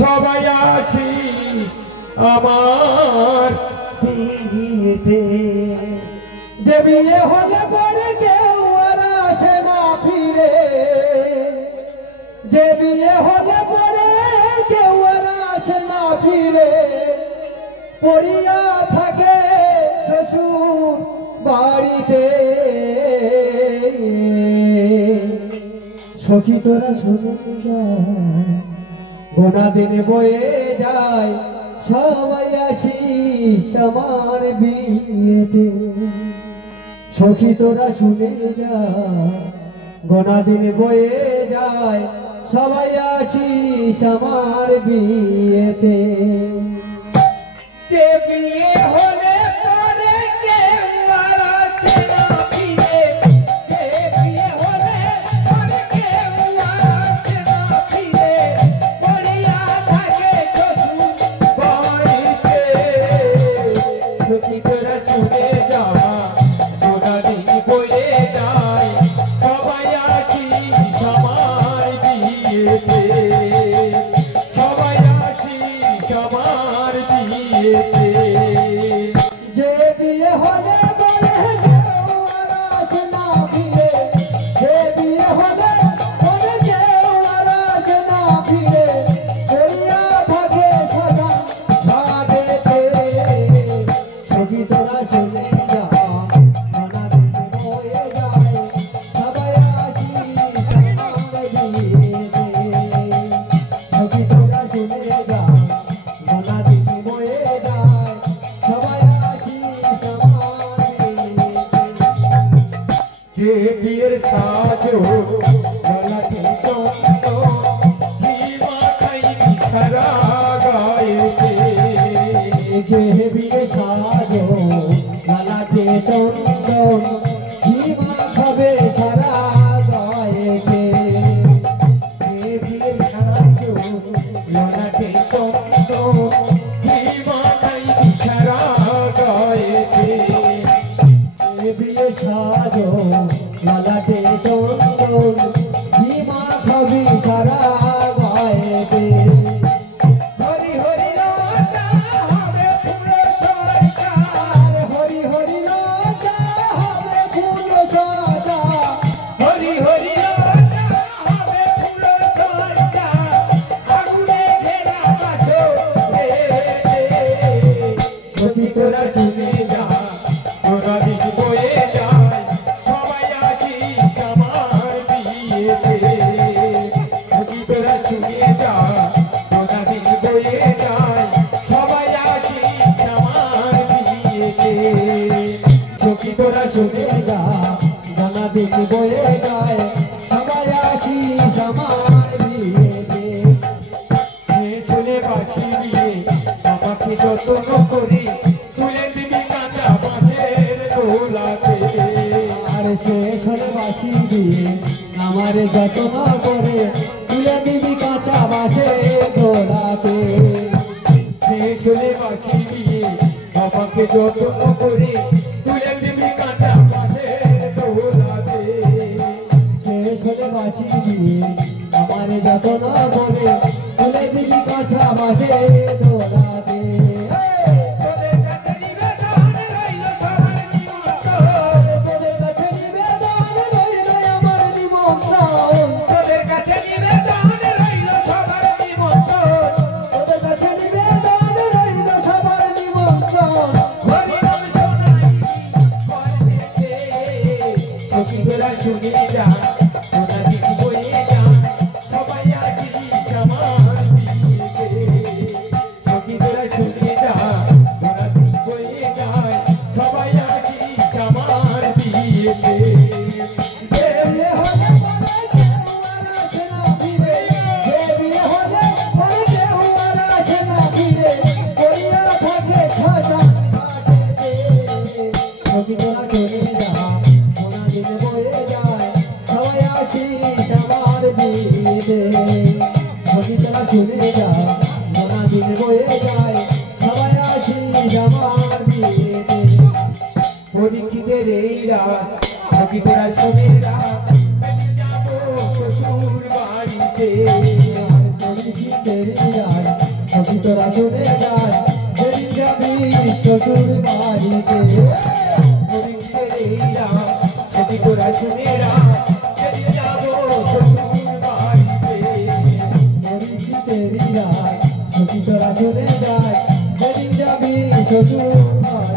সবাই আসিস আমার বিয়েতে। যে বিয়ে হলে পরে কেউ আর আসে না ফিরে, যে বিয়ে হলে পরে কেউ আর আসে না ফিরে, পড়িয়া থাকে শ্বশুর বাড়িতে। সখী তোরা শুনে যায়, গোনা দিন বয়ে যায়, সবাই আসিস আমার বিয়েতে। সখী তোরা শুনে যায়, গোনা দিন বয়ে যায়, সবাই আসিস আমার বিয়েতে। যে বিয়ে হলে পরে কেউ আর আসে না ফিরে, যে বিয়ে হলে পরে কেউ আর আসে না ফিরে, পড়িয়া থাকে শ্বশুর বাড়িতে। সখী তোরা শুনে যা, গোনা দিন বয়ে যায়, সবাই আসিস আমার বিয়েতে। সবাই আসিস আমার বিয়েতে। যে বিয়ে হলে পরে কেউ আর আসে না ফিরে, যে বিয়ে হলে পরে কেউ আর আসে না ফিরে, পড়িয়া থাকে শ্মশান ঘাটেতে। সখী তোরা শুনে যা, গোনা দিন বয়ে যায়, সবাই আসিস আমার বিয়েতে। সখী তোরা শুনে যা, গোনা দিন বয়ে যায়, সবাই আসিস আমার বিয়েতে। যে বিয়ের সাজো গলাতে চন্দন, ঘি মাখাই সারা গায়েতে। যে বিয়ে সাজো গলাতে চন্দন, ঘি মাখাবে সারা গায়েতে। যে বিয়ের সাজো গলাতে চন্দন, ঘি মাখাই সারা গায়েতে। যে বিয়ে সাজো গলাতে চন্দন, ঘি মাখাবি সারা গায়েতে। হরি হরি রাজা হবে পুরো সরকার, আর হরি হরি রাজা হবে ফুল সাজা, হরি হরি রাজা হবে পুরো সরকার, আগুনে ঘেরা বাসরে। সখী তোরা শুনে যা, গোনা দিন বয়ে যায়, সবাই আসিস আমার বিয়েতে। সখী তোরা শুনে যা, গোনা দিন বয়ে যায়, সবাই আসিস আমার বিয়েতে। সখী তোরা শুনে যা গোনা দিন বয়ে যায়, সবাই আসিস আমার বিয়েতে। শেষ হলে বাসি দিয়ে আমাকে যত্ন করে তুলে দিবি কাঁচা বাঁশের দোলাতে। আর শেষ হলে বাসি দিয়ে আমার যত্ন করে তুলে দিবি কাঁচা বাসে দোলাতে। শেষ হলে বাসি দিয়ে আমাকে যত্ন করে তুলে দিবি কাঁচা বাঁশের দোলাতে। শেষ হলে বাসি দিয়ে আমার যত্ন করে তুলে দিবি কাঁচা বাসে দোলাতে। তোদের কাছে নিবেদন রইল সবার নিমন্ত্রণ, তোদের কাছে নিবেদন রইল আমার নিমন্ত্রণ, তোদের কাছে নিবেদন রইল সবার নিমন্ত্রণ। তোদের কাছে নিবেদন রইল সবার নিমন্ত্রণ। হরিনাম শোনাই কর্মেতে। সখী তোরা শুনে যা, গোনা দিন বয়ে যায়, সবাই আসিস আমার বিয়েতে। সখী তোরা শুনে যা, গোনা দিন বয়ে যায়, সবাই আসিস আমার বিয়েতে। যে বিয়ে হলে পরে কেউ আর আসে না ফিরে, যে বিয়ে হলে পরে কেউ আর আসে না ফিরে, পড়িয়া থাকে শ্মশান ঘাটেতে। সখী তোরা শুনে যা, গোনা দিন বয়ে যায়, সবাই আসিস আমার বিয়েতে। সখী তোরা শুনে যা, গোনা দিন বয়ে যায়, সবাই আসিস আমার বিয়েতে। পরীক্ষিতের এই রাত, সখী তোরা শুনে রাত, যাবো শ্বশুর বাড়িতে। আর পরীক্ষিতের রাত, তোরা শুনে যাস যেদিন যাবি শ্বশুর বাড়িতে সেটি তোরা শুনে রাখ সেদিন যাবো শ্বশুর বাড়িতে পরিচিতেরই রাত সখী তোরা শুনে যাস যেদিন যাবি শ্বশুর বাড়িতে